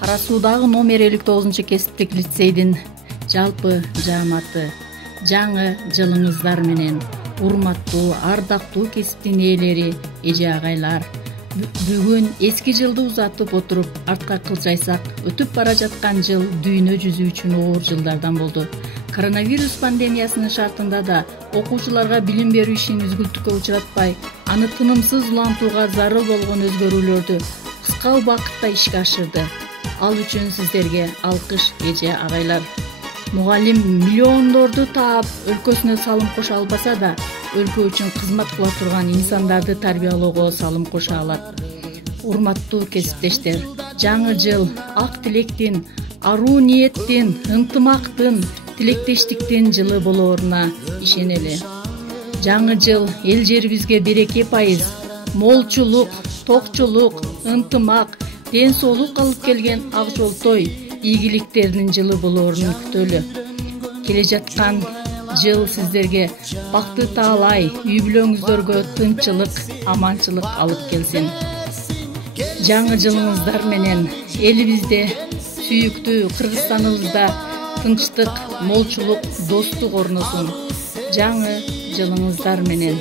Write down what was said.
Кара Суудагы номер 59 кесиптик лицейдин жалпы жааматы жаңы жылыңыздар менен. Урматтуу, ардактуу кесиптин ээлери, эже агайлар. Бүгүн эски жылды узатып отуруп, артка кылчайсак, өтүп бара жаткан жыл дүйнө жүзү үчүн оор жылдардан болду. Коронавирус пандемиясынын шартында да окуучуларга билим берүү ишин үзгүлтүккө учуратпай, аны тынымсыз улантууга зарыл болгон өзгөрүүлөрдү кыска убакытта ишке ашырды. Ал үчүн сиздерге алкыш, эже агайлар. Мугалим миллиондорду таап, өлкөсүнө салым кошо албаса да, өлкө үчүн кызмат кыла турган инсандарды тарбиялоого салым кошо алат. Урматтуу кесиптештер, жаңы жыл ак тилектин, аруу ниеттин, ынтымактын, тилектештиктин жылы болооруна ишенели. Жаңы жыл эл жерибизге береке пайыз, молчулук, токчулук, ынтымак, ден соолук алып келген ак жолтой, ийгиликтердин жылы болоорун күтөлү. Келе жаткан жыл сиздерге бакты таалай, үй бүлөңүздөргө тынччылык, аманчылык алып келсин. Жаңы жылыңыздар менен элибизде, сүйүктүү Кыргызстаныбызда тынчтык, молчулук, достук орносун. Жаңы жылыңыздар менен.